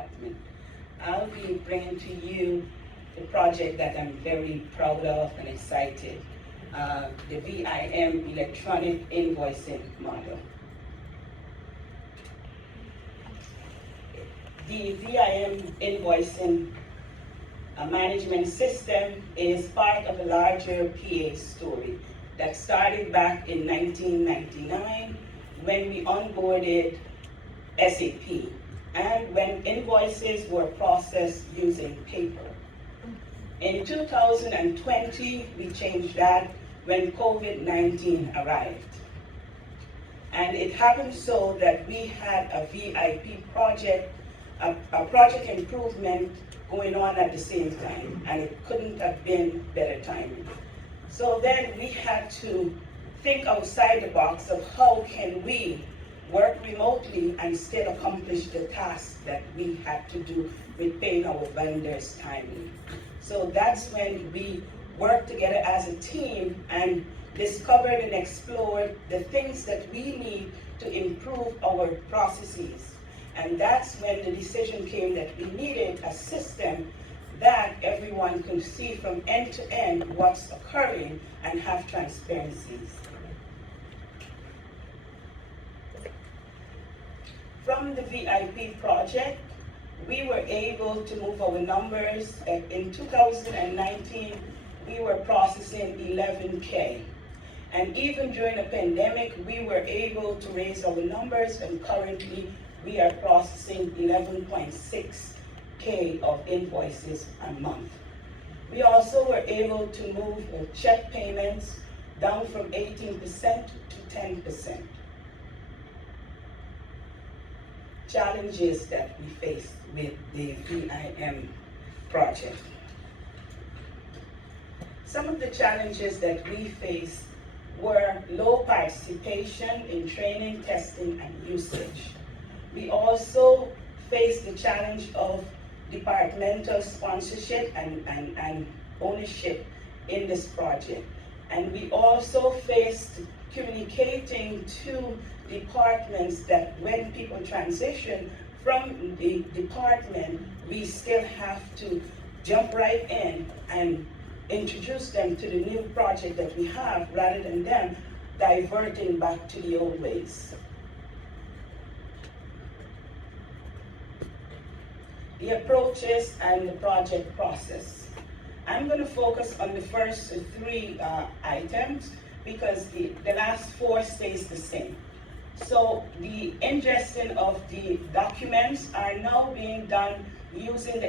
department. I'll be bringing to you the project that I'm very proud of and excited, the VIM electronic invoicing model. The VIM invoicing management system is part of a larger PA story that started back in 1999 when we onboarded SAP and when invoices were processed using paper. In 2020, we changed that when COVID-19 arrived. And it happened so that we had a VIP project, a project improvement going on at the same time, and it couldn't have been better timing. So then we had to think outside the box of how can we work remotely and still accomplish the tasks that we had to do with paying our vendors timely. So that's when we worked together as a team and discovered and explored the things that we need to improve our processes. And that's when the decision came that we needed a system that everyone could see from end to end what's occurring and have transparencies. From the VIP project, we were able to move our numbers. In 2019, we were processing 11K. And even during the pandemic, we were able to raise our numbers, and currently we are processing 11.6K of invoices a month. We also were able to move check payments down from 18% to 10%. Challenges that we face with the VIM project. Some of the challenges that we faced were low participation in training, testing, and usage. We also faced the challenge of departmental sponsorship and ownership in this project. And we also faced communicating to departments that when people transition from the department, we still have to jump right in and introduce them to the new project that we have rather than them diverting back to the old ways. The approaches and the project process. I'm going to focus on the first three items because the last four stays the same. So the ingestion of the documents are now being done using the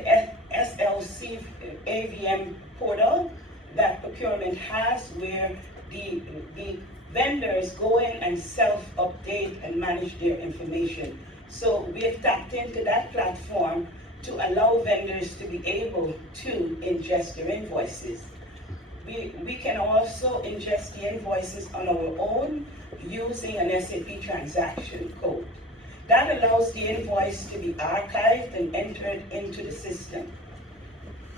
SLC AVM portal that procurement has, where the vendors go in and self-update and manage their information. So we have tapped into that platform to allow vendors to be able to ingest their invoices. We can also ingest the invoices on our own using an SAP transaction code. That allows the invoice to be archived and entered into the system.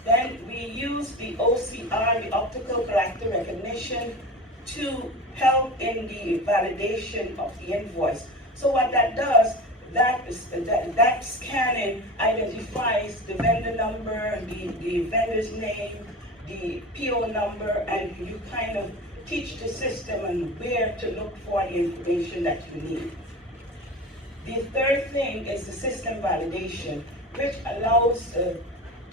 Then we use the OCR, the optical character recognition, to help in the validation of the invoice. So what that does, that scanning identifies the vendor number, the vendor's name, the PO number, and you kind of teach the system on where to look for the information that you need. The third thing is the system validation, which allows the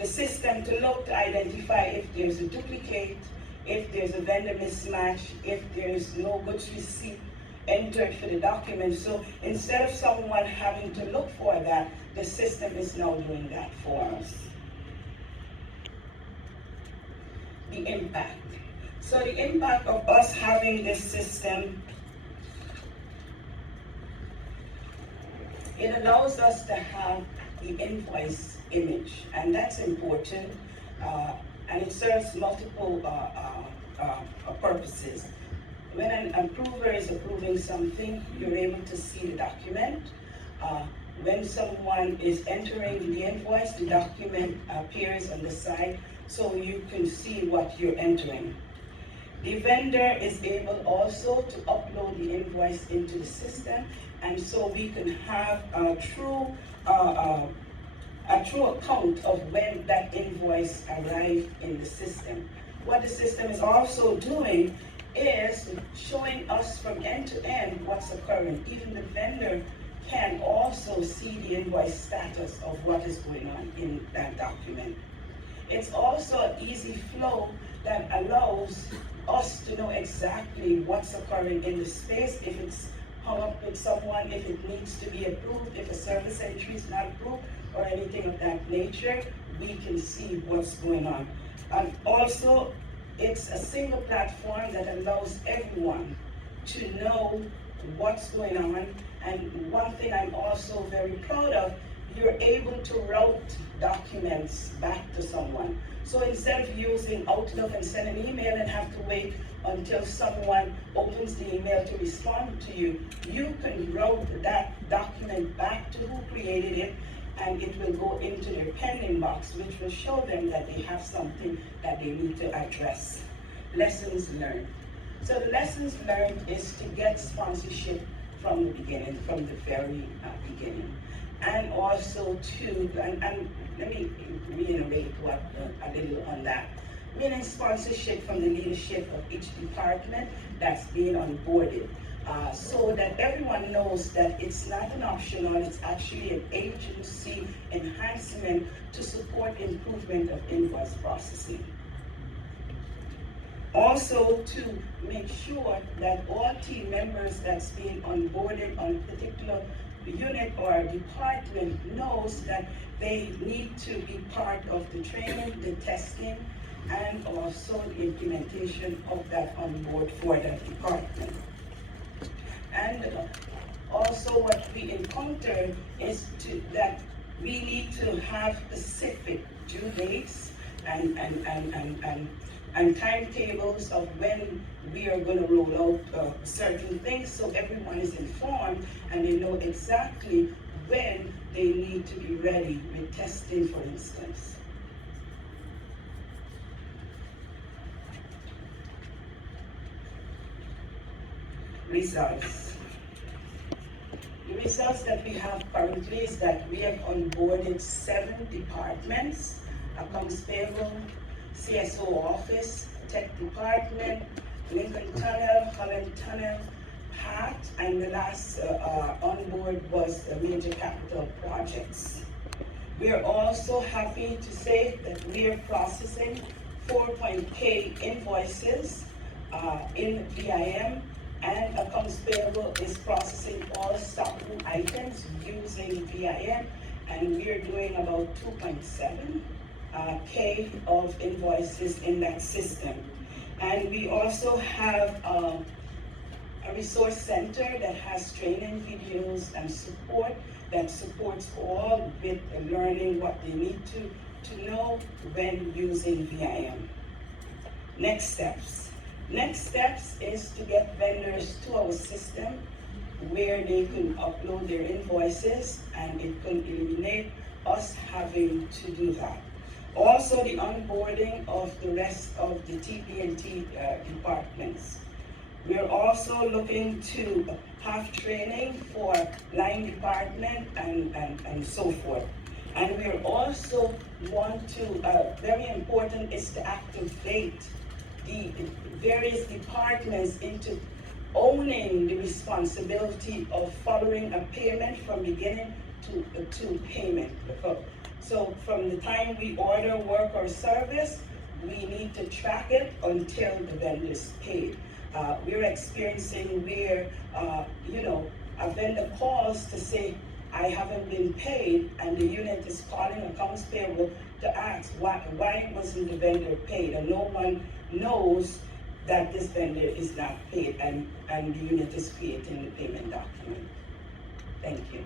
system to look to identify if there's a duplicate, if there's a vendor mismatch, if there's no goods receipt entered for the document. So instead of someone having to look for that, the system is now doing that for us. The impact. So the impact of us having this system, it allows us to have the invoice image, and that's important, and it serves multiple purposes. When an approver is approving something, you're able to see the document. When someone is entering the invoice, the document appears on the side, so you can see what you're entering. The vendor is able also to upload the invoice into the system, and so we can have a true a true account of when that invoice arrived in the system. What the system is also doing is showing us from end to end what's occurring. Even the vendor can also see the invoice status of what is going on in that document. It's also an easy flow that allows us to know exactly what's occurring in the space, if it's hung up with someone, if it needs to be approved, if a service entry is not approved, or anything of that nature, we can see what's going on. And also, it's a single platform that allows everyone to know what's going on. And one thing I'm also very proud of, you're able to route documents back to someone. So instead of using Outlook and send an email and have to wait until someone opens the email to respond to you, you can route that document back to who created it, and it will go into their pending box, which will show them that they have something that they need to address. Lessons learned. So the lessons learned is to get sponsorship from the beginning, from the very beginning. And also to, and let me reiterate a little on that. Meaning sponsorship from the leadership of each department that's being onboarded. So that everyone knows that it's not an optional, it's actually an agency enhancement to support improvement of invoice processing. Also to make sure that all team members that's being onboarded on a particular unit or department knows that they need to be part of the training, the testing, and also the implementation of that on board for that department. And also what we encounter is that we need to have specific due dates and timetables of when we are going to roll out certain things, so everyone is informed and they know exactly when they need to be ready with testing, for instance. Results. The results that we have currently is that we have onboarded 7 departments: accounts payable, CSO office, tech department, Lincoln Tunnel, Holland Tunnel, HAT, and the last onboard was the major capital projects. We are also happy to say that we are processing 4.K invoices in VIM, and accounts payable is processing all stock items using VIM, and we are doing about 2.7 K of invoices in that system. And we also have a resource center that has training videos and support that supports all with learning what they need to know when using VIM. Next steps. Next steps is to get vendors to our system where they can upload their invoices, and it can eliminate us having to do that. Also, the onboarding of the rest of the TP&T departments. We're also looking to have training for line department and so forth. And we're also want to, very important is to activate the various departments into owning the responsibility of following a payment from beginning to payment. So from the time we order work or service, we need to track it until the vendor is paid. We're experiencing where, a vendor calls to say, I haven't been paid, and the unit is calling accounts payable to ask why wasn't the vendor paid, and no one knows that this vendor is not paid, and the unit is creating the payment document. Thank you.